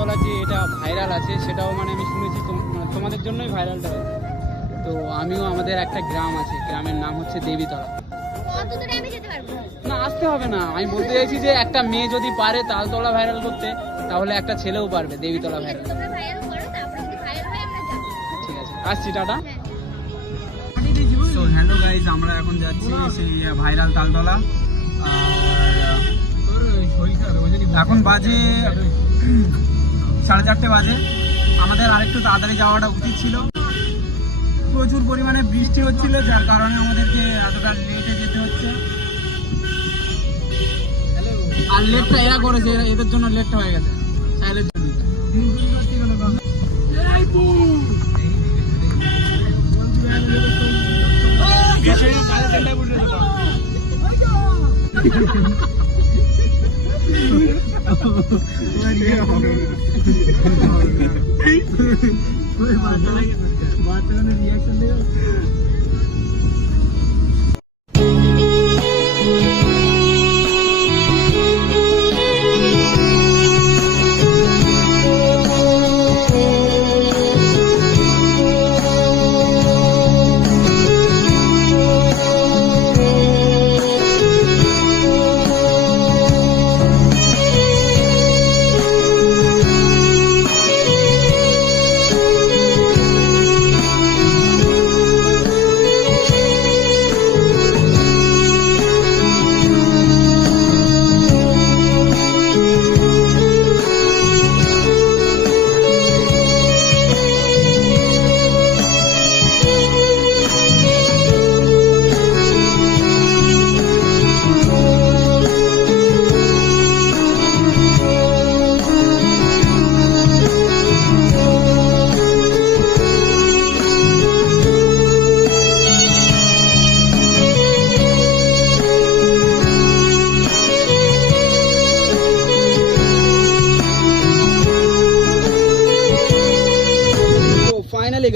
তালতলা যে এটা ভাইরাল আছে সেটাও মানে আমি শুনেছি তোমাদের জন্যই ভাইরালটা হয়েছে। তো আমিও আমাদের একটা গ্রাম আছে, গ্রামের নাম হচ্ছে দেবীতলা। না আসতে হবে না, আমি বলতে চাইছি যে একটা মেয়ে যদি পারে তালতলা ভাইরাল করতে তাহলে একটা ছেলেও পারবে দেবীতলা ভাইরাল। ঠিক আছে, আসছি, টাটা। তো হ্যালো গাইজ, আমরা এখন যাচ্ছি সেই ভাইরাল তালতলা। আর এখন বাজে 4:30 বাজে। আমাদের আরেকটু তাড়াতাড়ি যাওয়াটা উচিত ছিল, প্রচুর পরিমাণে বৃষ্টি হচ্ছিল যার কারণে আমাদেরকে এতটা লেটে যেতে হচ্ছে। আর লেটটা এরা করেছে, এদের জন্য লেটটা হয়ে গেছে। সাইলের জন্য रिएक्शन देगा।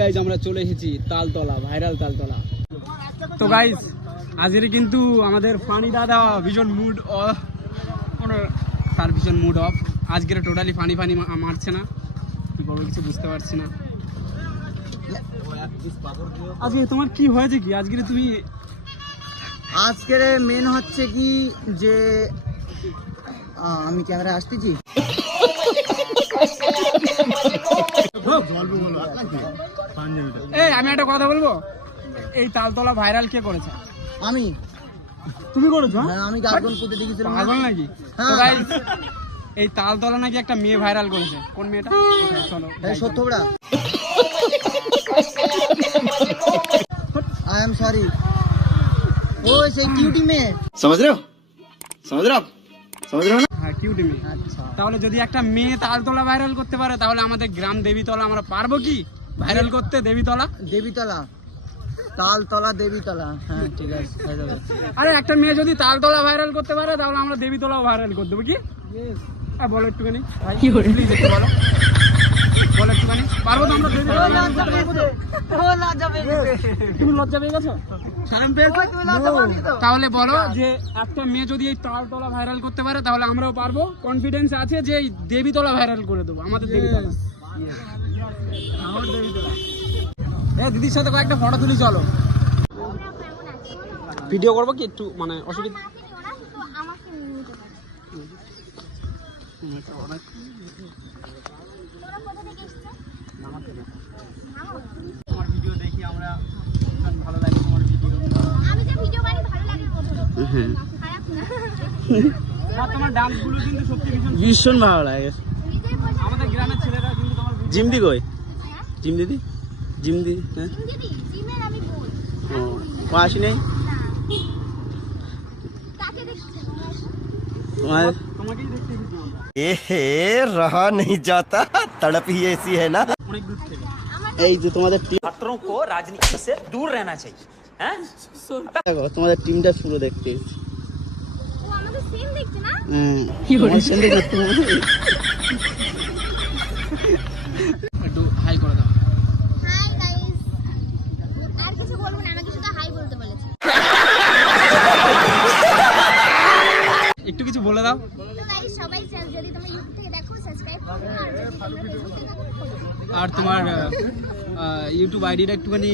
গাইজ আমরা চলে এসেছি তালতলা, ভাইরাল তালতলা। তো গাইজ আজকে কিন্তু আমাদের ফানি দাদা ভীষণ মুড অফ, তার ভীষণ মুড অফ আজকের, টোটালি ফানি মারছে না, কি করবো কিছু বুঝতে পারছি না। আজকে তোমার কি হয়েছে কি আজকে তুমি? আজকের মেন হচ্ছে কি যে আমি ক্যামেরায় আসতেছি। আমি একটা কথা বলবো, এই তালতলা ভাইরাল কে করেছে? আমি। তুমি করেছো? আমি গার্গন পুঁতে দেখেছিলাম। পাগল নাকি? এই তালতলা নাকি একটা মেয়ে ভাইরাল করেছে। কোন মেয়েটা? চলো সত্যবড়া। I am sorry. ओ সেই কিউটি মেয়ে, समझ रहे हो ना? হ্যাঁ, কিউটি মেয়ে। আচ্ছা, তাহলে যদি একটা মেয়ে তালতলা ভাইরাল করতে পারে তাহলে আমাদের গ্রাম দেবীতলা আমরা পারবো কি ভাইরাল করতে? দেবীতলা তালতলা দেবীতলা, হ্যাঁ ঠিক আছে। আরে একটা মেয়ে যদি তালতলা ভাইরাল করতে পারে তাহলে আমরা দেবীতলাও ভাইরাল করে দেবো কি? বলো একটুখানি, প্লিজ একটু বলো একটুখানি। পারবো তো আমরা দেবীতলা? তুমি লজ্জা পেয়ে গেছো? তাহলে বলো যে একটা মেয়ে যদি এই তালতলা ভাইরাল করতে পারে তাহলে আমরাও পারবো। কনফিডেন্স আছে যে এই দেবীতলা ভাইরাল করে দেবো, আমাদের দেবীতলা। দিদির সাথে কয়েকটা ফটো তুলি, চলো। ভিডিও করবো কি একটু, মানে অসুবিধা? তোমার ভিডিও দেখি আমরা, ভালো লাগে তোমার ভিডিও। তোমার ডান্স গুলো কিন্তু সত্যি ভীষণ ভালো লাগে। আমাদের গ্রামের ছেলেরা কিন্তু তোমার জিম দি কই? জিম দিদি, জিম দিদি, হ্যাঁ ও আসি নেই। তোমাকেই দেখতে रहा नहीं जाता, तड़प ही ऐसी है ना। অনেক দূর থেকে। এই যে তোমাদের छात्रों को राजनीति से दूर रहना चाहिए, हैं? দেখো তোমাদের টিমটা পুরো দেখতে। একটু হাই করে দাও। হাই গাইস, আর কিছু বলবো না, আমাকে শুধু হাই বলতে বলেছে। একটু কিছু বলে দাও। তো গাইস সবাই যদি তোমরা ইউটিউব থেকে দেখো সাবস্ক্রাইব আর তোমার ইউটিউব আইডিটা একটুখানি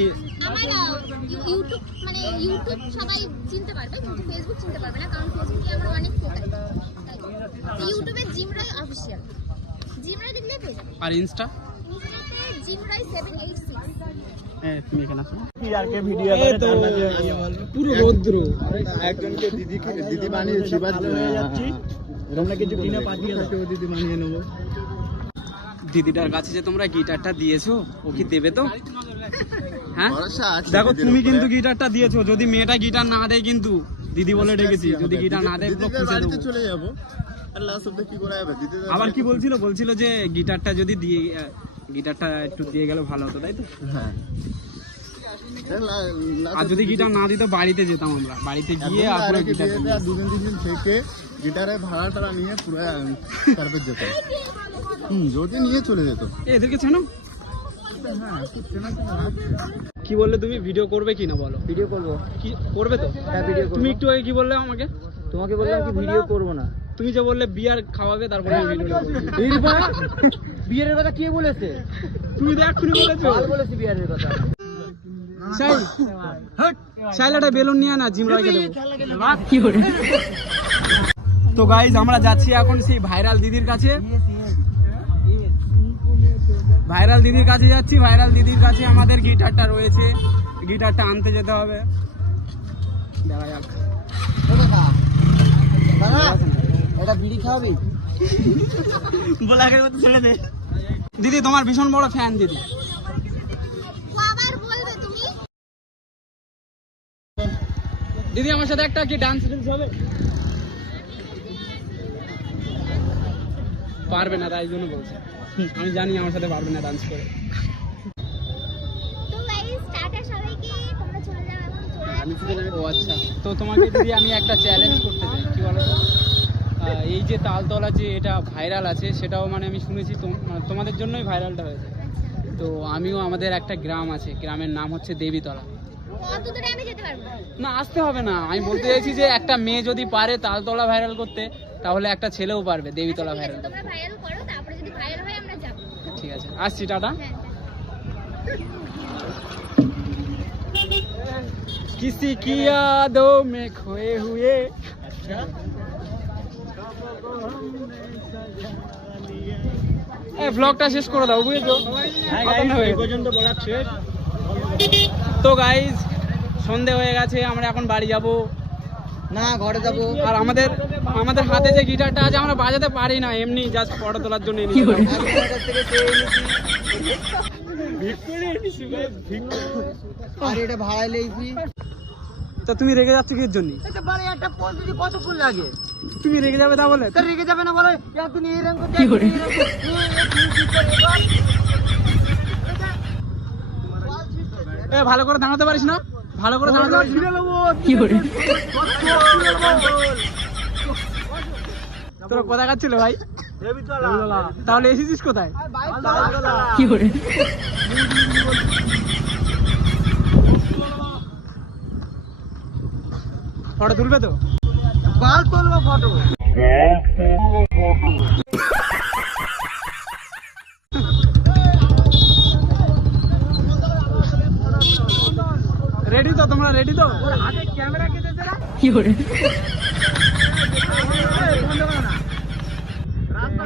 আমার ইউটিউব মানে ইউটিউব সবাই চিনতে পারবে কিন্তু ফেসবুক চিনতে পারবে না কারণ ফেসবুকে আমরা অনেক ফেক আছে ইউটিউবে জিমরাই অফিশিয়াল জিমরাই লিখলে পেয়ে যাবে আর ইনস্টা ইনস্টাতে জিমরাই 786 তুমি এখানে আসো এই তো পুরো রৌদ্র একজনকে দিদি বানিয়েছি বাদ হয়ে যাচ্ছি আমরা কিছু কিনে পাঠিয়ে থাকে ও দিদি বানিয়ে নেবো। দিদিটার কাছে যে তোমরা গিটারটা দিয়েছো ও কি দেবে তো? হ্যাঁ দেখো তুমি কিন্তু গিটারটা দিয়েছো, যদি মেয়েটা গিটার না দেয় কিন্তু দিদি বলে ডেকেছি, যদি গিটার না দেয় পুরো খুঁজে দেবো। চলে যাবো আর লাস্ট অবধি কি করা যাবে দিদি আবার কি বলছিল যে গিটারটা যদি দিয়ে গিটারটা একটু দিয়ে গেলে ভালো হতো, তাই তো? হ্যাঁ আর যদি গিটার না দিত বাড়িতে যেতাম, আমরা বাড়িতে গিয়ে আর পুরো গিটার দুদিন থেকে গিটারে ভাড়াটা নিয়ে পুরো তারপর যেত যদি নিয়ে চলে যেত। এদেরকে চেনো? কি বললে তুমি? ভিডিও করবে কি না বলো? ভিডিও করবো। কি করবে তো? হ্যাঁ ভিডিও করবো। তুমি একটু আগে কি বললে আমাকে? তোমাকে বললাম কি ভিডিও করবো না, তুমি যে বললে বিয়ার খাওয়াবে তারপরে ভিডিও বিয়ের কথা কে বলেছে? তুমি তো এক্ষুনি বলেছো। কাল বলেছি বিয়ের কথা। শাইলাটা বেলুন নিয়ে না জিমরাইকে দেবো। কি করে? তো গাইজ আমরা যাচ্ছি এখন সেই ভাইরাল দিদির কাছে। ভাইরাল দিদির কাছে যাচ্ছি। ভাইরাল দিদির কাছে আমাদের গিটারটা রয়েছে, গিটারটা আনতে যেতে হবে। দেখা যাক। এটা বিড়ি খাওয়াবি? বলাকের মতো ছেড়ে দে। দিদি তোমার ভীষণ বড় ফ্যান দিদি। আবার বলবে তুমি দিদি আমার সাথে একটা কি ডান্স রিলস হবে? পারবে না, তাই জন্য বলছি। আমি জানি আমার সাথে পারবে না ডান্স করে। তো গাইস টাটা সবাইকে, তোমরা চলে যাও এখন চলে যাও। ও আচ্ছা, তো তোমাকে দিদি আমি একটা চ্যালেঞ্জ করতে চাই। কি বলো তো? এই যে তালতলা যে এটা ভাইরাল আছে, সেটাও মানে আমি শুনেছি তোমাদের জন্যই ভাইরালটা হয়েছে। তো আমিও আমাদের একটা গ্রাম আছে, গ্রামের নাম হচ্ছে দেবীতলা। কত দূরে আমি যেতে পারবো না আসতে হবে না, আমি বলতে চাইছি যে একটা মেয়ে যদি পারে তালতলা ভাইরাল করতে, তাহলে একটা ছেলেও পারবে দেবীতলা ভাইরাল করতে। তোমরা ভাইরাল করো, তারপরে যদি ভাইরাল হয় আমরা যাব। ঠিক আছে, আসছি, টাটা। হ্যাঁ किसी की यादों में खोए हुए। ব্লগটা শেষ করে দাও, বুঝেছো? তো গাইজ সন্ধে হয়ে গেছে, আমরা এখন বাড়ি যাব না, ঘরে যাবো। আর আমাদের হাতে যে গিটারটা আছে আমরা বাজাতে পারি না, এমনি জাস্ট ফটো তোলার জন্য আর এটা ভাড়ায় লেগেছি। তো তুমি রেগে যাচ্ছ কির জন্য? এটা বাড়ি একটা পদ্ধতি কতক্ষণ লাগে? তুমি রেগে যাবে তা বলে? তা রেগে যাবে না বলে? একদিন এই রঙ করতে, কি করে? ভালো করে দাঁড়াতে পারিস না? ভালো করে দাঁড়াতে পারিস না? কি করে? তোরা কোথায় যাচ্ছিল ভাই? তাহলে এসেছিস কোথায়? কি করে? ফটো তুলবে তো? বাল তুলবো ফটো। রেডি তো? তোমরা রেডি তো? আগে ক্যামেরা কেটেছে না? কি করে?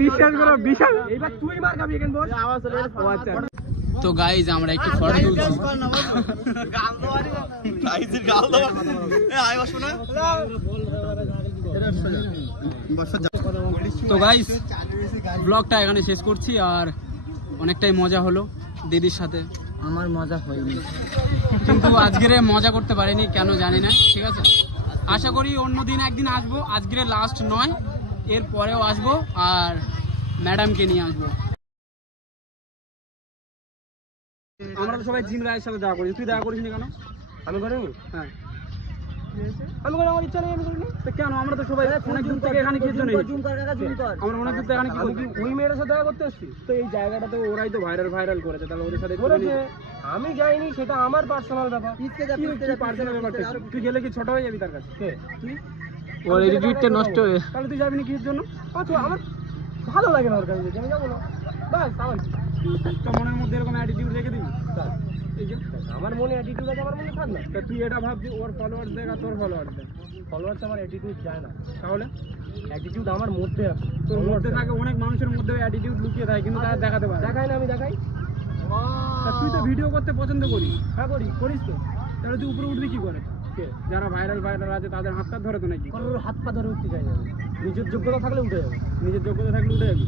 বিশ্বাস করো, বিশাল। এইবার তুই মার খাবি এখানে বল। ও আচ্ছা। তো গাইজ আমরা একটু ফটো তুলছি। তো গাইজ ব্লগটা এখানে শেষ করছি, আর অনেকটাই মজা হলো দিদির সাথে। আমার মজা হয়নি, কিন্তু আজকের মজা করতে পারিনি, কেন জানি না। ঠিক আছে, আশা করি অন্যদিন একদিন আসবো, আজকের লাস্ট নয়, এর পরেও আসবো, আর ম্যাডামকে নিয়ে আসবো। আমরা তো সবাই জিম রায়ের সাথে দেখা করি, তুই দেখা করিস নি কেন? আমি করিনি। হ্যাঁ আমি করে, আমার ইচ্ছা নেই, আমি করিনি। তো কেন? আমরা তো সবাই অনেক দূর থেকে এখানে কি জন্য এসেছি? আমরা অনেক দূর থেকে এখানে কি করছি? ওই মেয়ের সাথে দেখা করতে এসেছি। তো এই জায়গাটা তো ওরাই তো ভাইরাল করেছে, তাহলে ওদের সাথে করেছে। আমি যাইনি, সেটা আমার পার্সোনাল ব্যাপার। পার্সোনাল ব্যাপার, তুই গেলে কি ছোট হয়ে যাবি তার কাছে? তুই ওর এডিটটা নষ্ট হয়ে, তাহলে তুই যাবি না কিসের জন্য? আচ্ছা আমার ভালো লাগে না ওর কাছে আমি যাবো না বাস আমার তো মনের মধ্যে এরকম অ্যাটিটিউড রেখে দিবি এই যে আমার মনে অ্যাটিটিউড আছে আমার মনে থাক না তা তুই এটা ভাবছি ওর ফলোয়ার দেখ আর তোর ফলোয়ার দেখ ফলোয়ার্স আমার অ্যাটিটিউড যায় না তাহলে অ্যাটিটিউড আমার মধ্যে আছে তোর মধ্যে থাকে অনেক মানুষের মধ্যে অ্যাটিটিউড লুকিয়ে থাকে কিন্তু তারা দেখাতে পারে দেখাই না আমি দেখাই তা তুই তো ভিডিও করতে পছন্দ করিস হ্যাঁ করিস তো তাহলে তুই উপরে উঠবি কি করে যারা ভাইরাল আছে তাদের হাত পা ধরে তো নাকি হাত পা ধরে উঠতে চাই না নিজের যোগ্যতা থাকলে উঠে যাবে নিজের যোগ্যতা থাকলে উঠে যাবি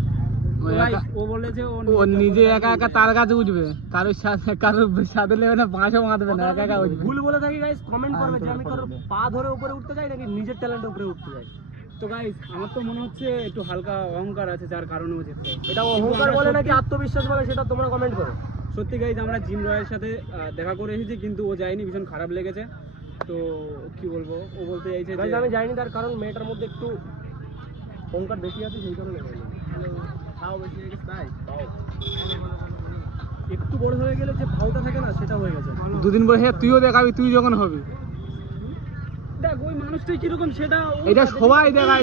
ও বলেছে ও নিজে একা একা তার কাছে উঠবে কারোর সাথে নেবে না পাঁচও মারবে না একা একা উঠবে ভুল বলে থাকি গাইস কমেন্ট করবে যে আমি কারোর পা ধরে উপরে উঠতে যাই নাকি নিজের ট্যালেন্টের উপরে উঠতে যাই তো গাইস আমার তো মনে হচ্ছে একটু হালকা অহংকার আছে যার কারণে ও যেতে এটা অহংকার বলে নাকি আত্মবিশ্বাস বলে সেটা তোমরা কমেন্ট করো সত্যি গাইস আমরা জিম রয়ের সাথে দেখা করে এসেছি কিন্তু ও যায়নি ভীষণ খারাপ লেগেছে তো কি বলবো ও বলতে চাইছে যে আমি যাইনি তার কারণ মেয়েটার মধ্যে একটু অহংকার বেশি আছে সেই কারণে বেশি হয়ে গেছে তাই একটু বড় হয়ে গেলে যে ভাওটা থাকে না সেটা হয়ে গেছে দুদিন পরে হ্যাঁ তুইও দেখাবি তুই যখন হবি দেখ ওই মানুষটাই কিরকম সেটা এটা সবাই দেখায়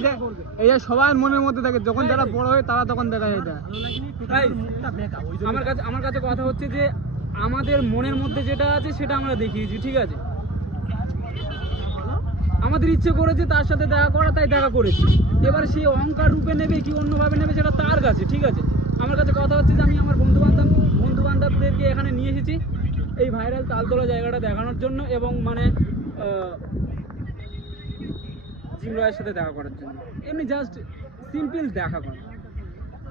এটা সবার মনের মধ্যে থাকে যখন যারা বড় হয় তারা তখন দেখায় এটা আমার কাছে কথা হচ্ছে যে আমাদের মনের মধ্যে যেটা আছে সেটা আমরা দেখিয়েছি ঠিক আছে আমাদের ইচ্ছে করেছে তার সাথে দেখা করা তাই দেখা করেছি এবার সে অহংকার রূপে নেবে কি অন্যভাবে নেবে সেটা তার কাছে ঠিক আছে আমার কাছে কথা হচ্ছে যে আমি আমার বন্ধু বান্ধবদেরকে এখানে নিয়ে এসেছি এই ভাইরাল তালতলা জায়গাটা দেখানোর জন্য এবং মানে জিম রয়ের সাথে দেখা করার জন্য এমনি জাস্ট সিম্পল দেখা করা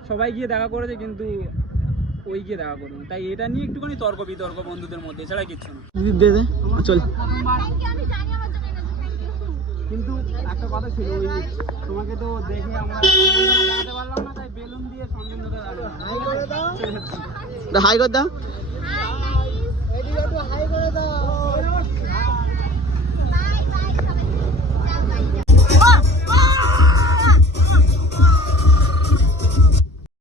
সবাই গিয়ে দেখা করেছে কিন্তু ওই গিয়ে দেখা করুন তাই এটা নিয়ে একটুখানি তর্ক বিতর্ক বন্ধুদের মধ্যে এছাড়া কিচ্ছু না চল কিন্তু একটা কথা ছিল ওই তোমাকে তো দেখে আমরা দেখাতে পারলাম না তাই বেলুন দিয়ে সঞ্জন দাদা হাই করে দাও